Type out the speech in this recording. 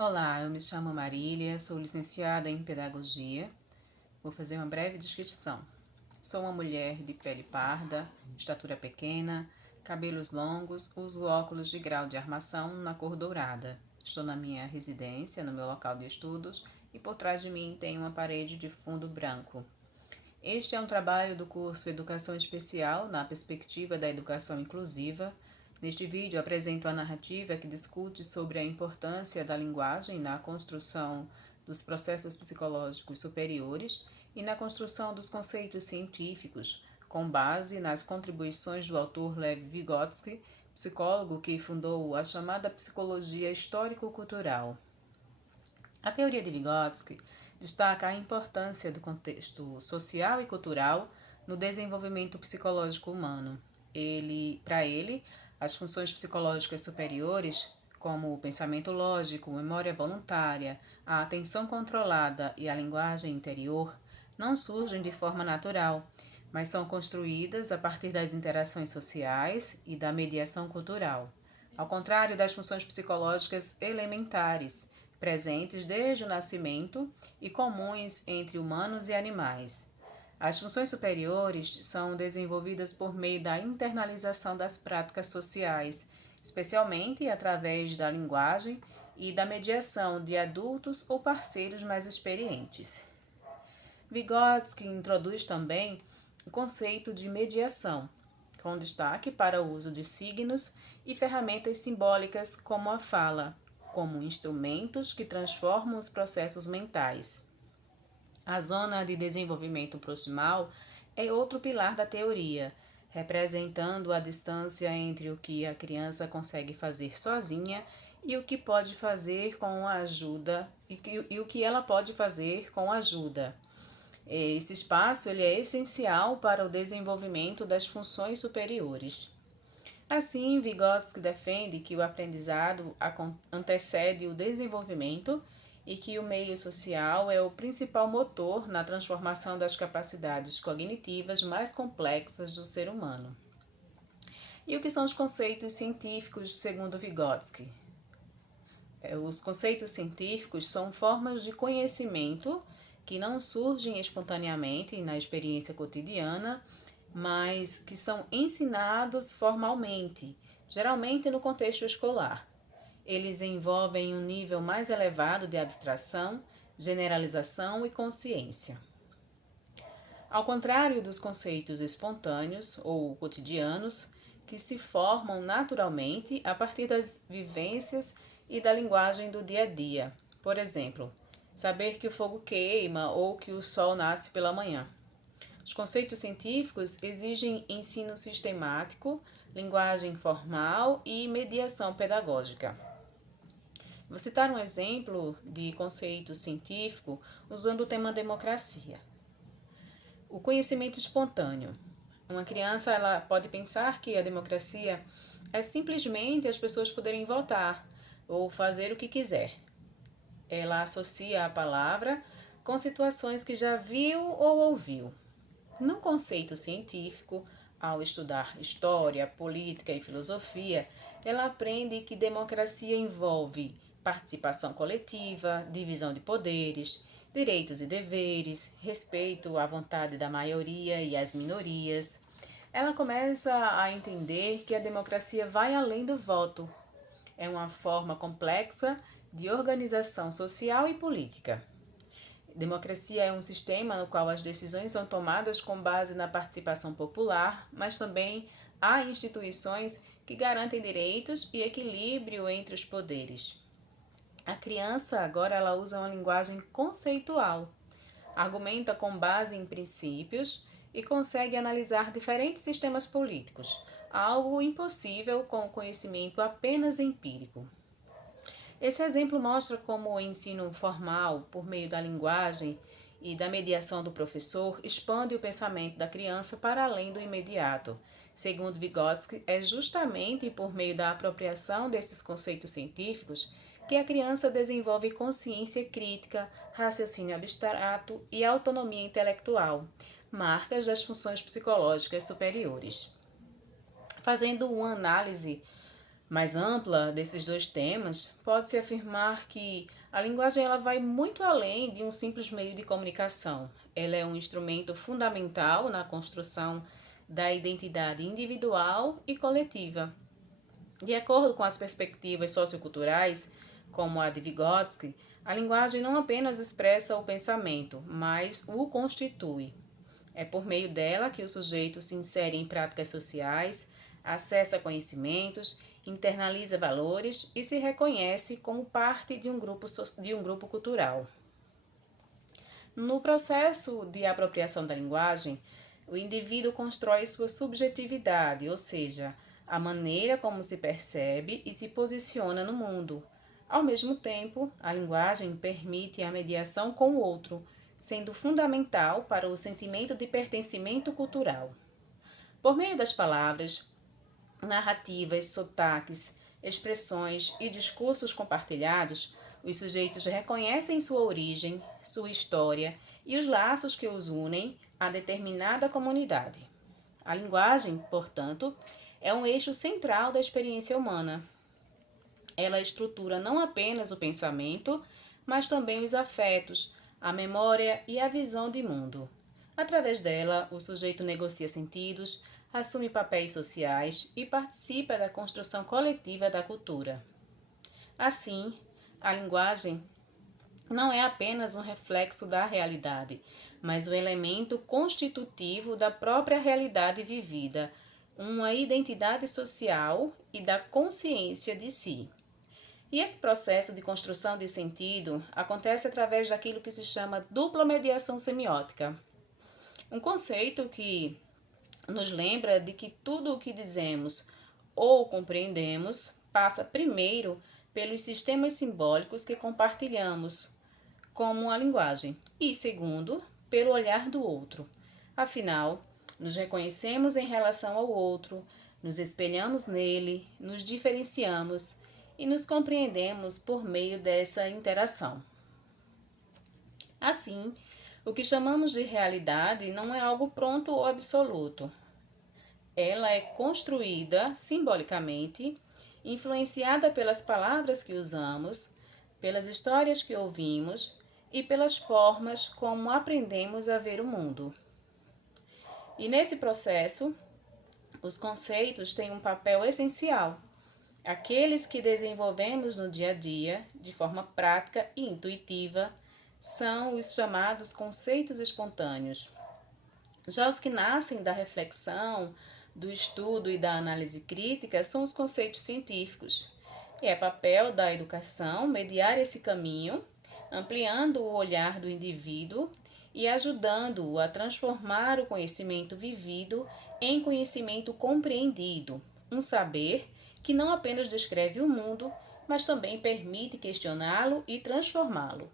Olá, eu me chamo Marília, sou licenciada em Pedagogia. Vou fazer uma breve descrição. Sou uma mulher de pele parda, estatura pequena, cabelos longos, uso óculos de grau de armação na cor dourada. Estou na minha residência, no meu local de estudos, e por trás de mim tem uma parede de fundo branco. Este é um trabalho do curso Educação Especial na perspectiva da educação inclusiva. Neste vídeo apresento a narrativa que discute sobre a importância da linguagem na construção dos processos psicológicos superiores e na construção dos conceitos científicos, com base nas contribuições do autor Lev Vygotsky, psicólogo que fundou a chamada psicologia histórico-cultural. A teoria de Vygotsky destaca a importância do contexto social e cultural no desenvolvimento psicológico humano. Para ele, as funções psicológicas superiores, como o pensamento lógico, memória voluntária, a atenção controlada e a linguagem interior, não surgem de forma natural, mas são construídas a partir das interações sociais e da mediação cultural, ao contrário das funções psicológicas elementares, presentes desde o nascimento e comuns entre humanos e animais. As funções superiores são desenvolvidas por meio da internalização das práticas sociais, especialmente através da linguagem e da mediação de adultos ou parceiros mais experientes. Vygotsky introduz também o conceito de mediação, com destaque para o uso de signos e ferramentas simbólicas como a fala, como instrumentos que transformam os processos mentais. A zona de desenvolvimento proximal é outro pilar da teoria, representando a distância entre o que a criança consegue fazer sozinha e o que pode fazer com a ajuda e o que ela pode fazer com ajuda. Esse espaço ele é essencial para o desenvolvimento das funções superiores. Assim, Vygotsky defende que o aprendizado antecede o desenvolvimento e que o meio social é o principal motor na transformação das capacidades cognitivas mais complexas do ser humano. E o que são os conceitos científicos, segundo Vygotsky? Os conceitos científicos são formas de conhecimento que não surgem espontaneamente na experiência cotidiana, mas que são ensinados formalmente, geralmente no contexto escolar. Eles envolvem um nível mais elevado de abstração, generalização e consciência. Ao contrário dos conceitos espontâneos ou cotidianos, que se formam naturalmente a partir das vivências e da linguagem do dia a dia. Por exemplo, saber que o fogo queima ou que o sol nasce pela manhã. Os conceitos científicos exigem ensino sistemático, linguagem formal e mediação pedagógica. Vou citar um exemplo de conceito científico usando o tema democracia. O conhecimento espontâneo. Uma criança ela pode pensar que a democracia é simplesmente as pessoas poderem votar ou fazer o que quiser. Ela associa a palavra com situações que já viu ou ouviu. No conceito científico, ao estudar história, política e filosofia, ela aprende que democracia envolve participação coletiva, divisão de poderes, direitos e deveres, respeito à vontade da maioria e às minorias. Ela começa a entender que a democracia vai além do voto. É uma forma complexa de organização social e política. Democracia é um sistema no qual as decisões são tomadas com base na participação popular, mas também há instituições que garantem direitos e equilíbrio entre os poderes. A criança agora ela usa uma linguagem conceitual, argumenta com base em princípios e consegue analisar diferentes sistemas políticos, algo impossível com o conhecimento apenas empírico. Esse exemplo mostra como o ensino formal, por meio da linguagem e da mediação do professor, expande o pensamento da criança para além do imediato. Segundo Vygotsky, é justamente por meio da apropriação desses conceitos científicos que a criança desenvolve consciência crítica, raciocínio abstrato e autonomia intelectual, marcas das funções psicológicas superiores. Fazendo uma análise mais ampla desses dois temas, pode-se afirmar que a linguagem ela vai muito além de um simples meio de comunicação. Ela é um instrumento fundamental na construção da identidade individual e coletiva. De acordo com as perspectivas socioculturais, como a de Vygotsky, a linguagem não apenas expressa o pensamento, mas o constitui. É por meio dela que o sujeito se insere em práticas sociais, acessa conhecimentos, internaliza valores e se reconhece como parte de um grupo cultural. No processo de apropriação da linguagem, o indivíduo constrói sua subjetividade, ou seja, a maneira como se percebe e se posiciona no mundo. Ao mesmo tempo, a linguagem permite a mediação com o outro, sendo fundamental para o sentimento de pertencimento cultural. Por meio das palavras, narrativas, sotaques, expressões e discursos compartilhados, os sujeitos reconhecem sua origem, sua história e os laços que os unem a determinada comunidade. A linguagem, portanto, é um eixo central da experiência humana. Ela estrutura não apenas o pensamento, mas também os afetos, a memória e a visão de mundo. Através dela, o sujeito negocia sentidos, assume papéis sociais e participa da construção coletiva da cultura. Assim, a linguagem não é apenas um reflexo da realidade, mas um elemento constitutivo da própria realidade vivida, uma identidade social e da consciência de si. E esse processo de construção de sentido acontece através daquilo que se chama dupla mediação semiótica, um conceito que nos lembra de que tudo o que dizemos ou compreendemos passa primeiro pelos sistemas simbólicos que compartilhamos, como a linguagem, e segundo, pelo olhar do outro. Afinal, nos reconhecemos em relação ao outro, nos espelhamos nele, nos diferenciamos e nos compreendemos por meio dessa interação. Assim, o que chamamos de realidade não é algo pronto ou absoluto. Ela é construída simbolicamente, influenciada pelas palavras que usamos, pelas histórias que ouvimos e pelas formas como aprendemos a ver o mundo. E nesse processo, os conceitos têm um papel essencial. Aqueles que desenvolvemos no dia a dia, de forma prática e intuitiva, são os chamados conceitos espontâneos. Já os que nascem da reflexão, do estudo e da análise crítica são os conceitos científicos. E é papel da educação mediar esse caminho, ampliando o olhar do indivíduo e ajudando-o a transformar o conhecimento vivido em conhecimento compreendido, um saber que não apenas descreve o mundo, mas também permite questioná-lo e transformá-lo.